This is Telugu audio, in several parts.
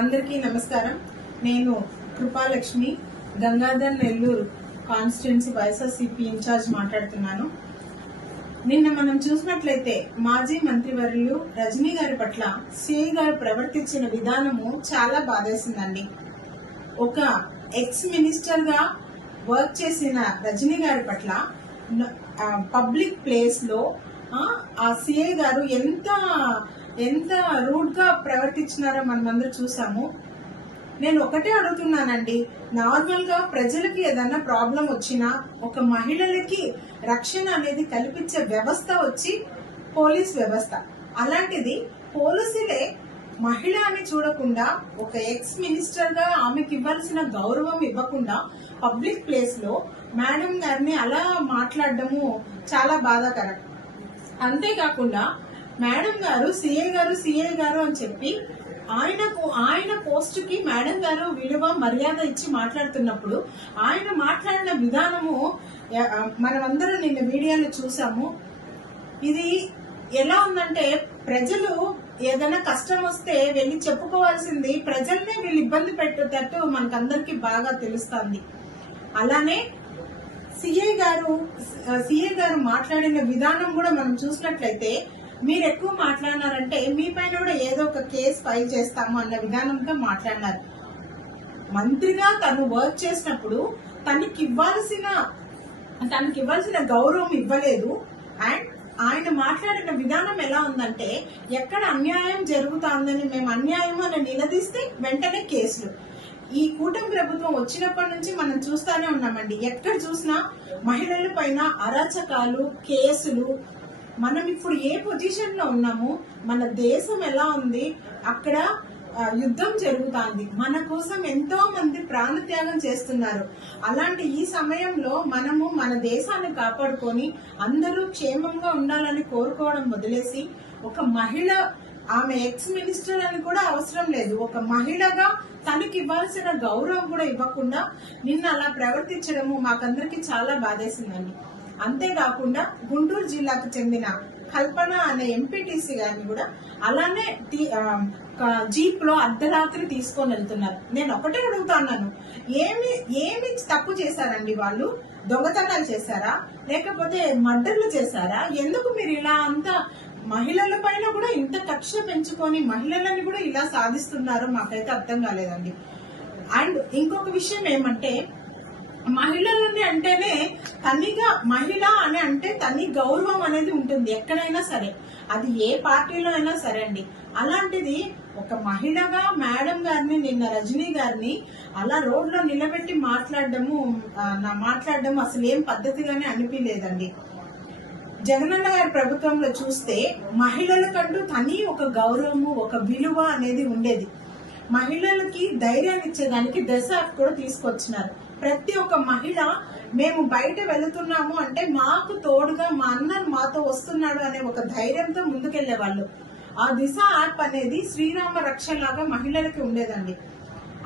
అందరికీ నమస్కారం. నేను కృపాలక్ష్మి, గంగాధర్ నెల్లూరు కాన్స్టిట్యున్సీ వైఎస్ఆర్సీపీ ఇన్ఛార్జ్ మాట్లాడుతున్నాను. నిన్న మనం చూసినట్లయితే మాజీ మంత్రివర్యులు రజనీ గారి పట్ల సిఐ గారు ప్రవర్తించిన విధానము చాలా బాధేసిందండి. ఒక ఎక్స్ మినిస్టర్ గా వర్క్ చేసిన రజనీ గారి పట్ల పబ్లిక్ ప్లేస్ లో ఆ సిఐ గారు ఎంత రూడ్ గా ప్రవర్తించినారో మనమందరూ చూసాము. నేను ఒకటే అడుగుతున్నానండి, నార్మల్ గా ప్రజలకి ఏదైనా ప్రాబ్లం వచ్చినా ఒక మహిళలకి రక్షణ అనేది కల్పించే వ్యవస్థ వచ్చి పోలీస్ వ్యవస్థ. అలాంటిది పోలీసులే మహిళ అని చూడకుండా ఒక ఎక్స్ మినిస్టర్ గా ఆమెకి ఇవ్వాల్సిన గౌరవం ఇవ్వకుండా పబ్లిక్ ప్లేస్ లో మేడం గారిని అలా మాట్లాడడము చాలా బాధాకరం. అంతేకాకుండా మేడం గారు సిఐ గారు అని చెప్పి ఆయన పోస్ట్ కి మేడం గారు విలువ మర్యాద ఇచ్చి మాట్లాడుతున్నప్పుడు ఆయన మాట్లాడిన విధానము మనమందరం నిన్న వీడియోలో చూసాము. ఇది ఎలా ఉందంటే, ప్రజలు ఏదైనా కష్టం వస్తే వెళ్ళి చెప్పుకోవాల్సింది ప్రజల్నే వీళ్ళు ఇబ్బంది పెట్టేటట్టు మనకందరికి బాగా తెలుస్తుంది. అలానే సిఐ గారు మాట్లాడిన విధానం కూడా మనం చూసినట్లయితే, మీరు ఎక్కువ మాట్లాడినారంటే మీ పైన కూడా ఏదో ఒక కేసు ఫైల్ చేస్తాము అన్న విధానంతో మాట్లాడినారు. మంత్రిగా తను వర్క్ చేసినప్పుడు తనకి ఇవ్వాల్సిన గౌరవం ఇవ్వలేదు. అండ్ ఆయన మాట్లాడిన విధానం ఎలా ఉందంటే, ఎక్కడ అన్యాయం జరుగుతుందని మేము అన్యాయం అని నిలదీస్తే వెంటనే కేసులు. ఈ కూటమి ప్రభుత్వం వచ్చినప్పటి నుంచి మనం చూస్తానే ఉన్నామండి. ఎక్కడ చూసినా మహిళల పైన అరాచకాలు, కేసులు. మనం ఇప్పుడు ఏ పొజిషన్ లో ఉన్నాము, మన దేశం ఎలా ఉంది, అక్కడ యుద్ధం జరుగుతుంది. మన కోసం ఎంతో మంది ప్రాణత్యాగం చేస్తున్నారు. అలాంటి ఈ సమయంలో మనము మన దేశాన్ని కాపాడుకొని అందరూ క్షేమంగా ఉండాలని కోరుకోవడం వదిలేసి, ఒక మహిళ, ఆమె ఎక్స్ మినిస్టర్ అని కూడా అవసరం లేదు, ఒక మహిళగా తనకి ఇవ్వాల్సిన గౌరవం కూడా ఇవ్వకుండా నిన్న అలా ప్రవర్తించడము మాకందరికి చాలా బాధేసిందండి. అంతేకాకుండా గుంటూరు జిల్లాకు చెందిన కల్పన అనే ఎంపీటీసీ గారిని కూడా అలానే జీప్ లో అర్ధరాత్రి తీసుకొని వెళ్తున్నారు. నేను ఒకటే అడుగుతున్నాను, ఏమి తప్పు చేశారండి వాళ్ళు? దొంగతనాలు చేశారా, లేకపోతే మర్డర్లు చేశారా? ఎందుకు మీరు ఇలా అంతా మహిళల పైన కూడా ఇంత కక్ష పెంచుకొని మహిళలని కూడా ఇలా సాధిస్తున్నారో మాకైతే అర్థం కాలేదండి. అండ్ ఇంకొక విషయం ఏమంటే, మహిళలని అంటేనే తనిగా మహిళ అని అంటే తని గౌరవం అనేది ఉంటుంది ఎక్కడైనా సరే, అది ఏ పార్టీలో అయినా సరే అండి. అలాంటిది ఒక మహిళగా మేడం గారిని, నిన్న రజనీ గారిని అలా రోడ్ లో నిలబెట్టి మాట్లాడడం అసలు ఏం పద్ధతిగానే అనిపించలేదండి. జగనన్న గారి ప్రభుత్వంలో చూస్తే మహిళలకంటూ తని ఒక గౌరవము, ఒక విలువ అనేది ఉండేది. మహిళలకి ధైర్యాన్ని ఇచ్చేదానికి దశ కూడా తీసుకొచ్చినారు. ప్రతి ఒక్క మహిళ మేము బయట వెళుతున్నాము అంటే మాకు తోడుగా మా అన్న మాతో వస్తున్నాడు అనే ఒక ధైర్యంతో ముందుకెళ్లే వాళ్ళు. ఆ దిశ యాప్ అనేది శ్రీరామ రక్ష లాగా మహిళలకి ఉండేదండి.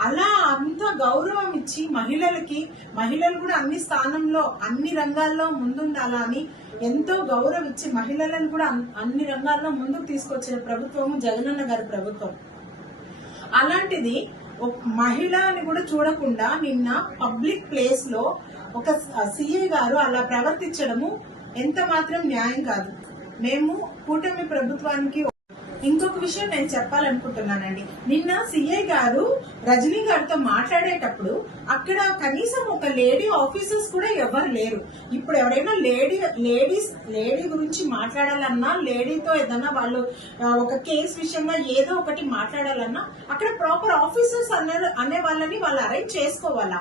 అలా అంత గౌరవం ఇచ్చి మహిళలు కూడా అన్ని స్థానంలో, అన్ని రంగాల్లో ముందుండాలా అని ఎంతో గౌరవం ఇచ్చి మహిళలను కూడా అన్ని రంగాల్లో ముందుకు తీసుకొచ్చిన ప్రభుత్వము జగనన్న గారి ప్రభుత్వం. అలాంటిది ఒక మహిళ అని కూడా చూడకుండా నిన్న పబ్లిక్ ప్లేస్ లో ఒక సిఐ గారు అలా ప్రవర్తించడము ఎంత మాత్రం న్యాయం కాదు. మేము కూటమి ప్రభుత్వానికి ఇంకొక విషయం నేను చెప్పాలనుకుంటున్నానండి. నిన్న సిఐ గారు రజనీ గారితో మాట్లాడేటప్పుడు అక్కడ కనీసం ఒక లేడీ ఆఫీసర్స్ కూడా ఎవరు లేరు. ఇప్పుడు ఎవరైనా లేడీ గురించి మాట్లాడాలన్నా, లేడీతో ఏదన్నా వాళ్ళు ఒక కేసు విషయంగా ఏదో ఒకటి మాట్లాడాలన్నా అక్కడ ప్రాపర్ ఆఫీసర్స్ అనే వాళ్ళని వాళ్ళు అరేంజ్ చేసుకోవాలా.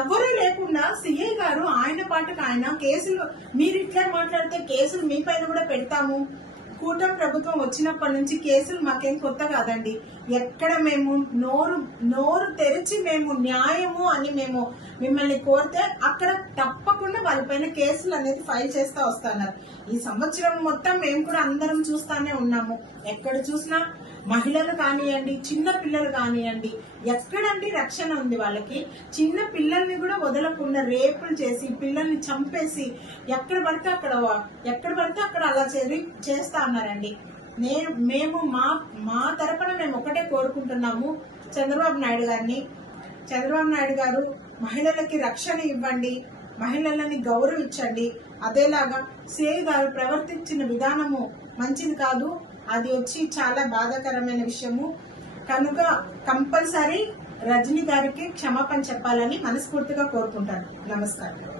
ఎవరూ లేకుండా సిఐ గారు ఆయన పాటకు ఆయన కేసులు, మీరు ఇట్లా మాట్లాడితే కేసులు మీ పైన కూడా పెడతాము. కూటమి ప్రభుత్వం వచ్చినప్పటి నుంచి కేసులు మాకేం కొత్త కాదండి. ఎక్కడ మేము నోరు తెరిచి మేము న్యాయము అని మేము మిమ్మల్ని కోరితే అక్కడ తప్పకుండా వాళ్ళపైన కేసులు అనేది ఫైల్ చేస్తా వస్తున్నారు. ఈ సంవత్సరం మొత్తం మేము కూడా అందరం చూస్తానే ఉన్నాము. ఎక్కడ చూసినా మహిళలు కానివ్వండి, చిన్న పిల్లలు కానివ్వండి, ఎక్కడంటే రక్షణ ఉంది వాళ్ళకి. చిన్న పిల్లల్ని కూడా వదలకుండా రేపులు చేసి పిల్లల్ని చంపేసి ఎక్కడ పడితే అక్కడ అలా చేస్తా అన్నారండి. మేము మా తరపున మేము ఒకటే కోరుకుంటున్నాము, చంద్రబాబు నాయుడు గారిని. చంద్రబాబు నాయుడు గారు మహిళలకి రక్షణ ఇవ్వండి, మహిళలని గౌరవించండి. అదేలాగా సిఐ గారు ప్రవర్తించిన విధానము మంచిది కాదు, అది వచ్చి చాలా బాధాకరమైన విషయము. కనుక కంపల్సరీ రజనీ గారికి క్షమాపణ చెప్పాలని మనస్ఫూర్తిగా కోరుకుంటాను. నమస్కారం.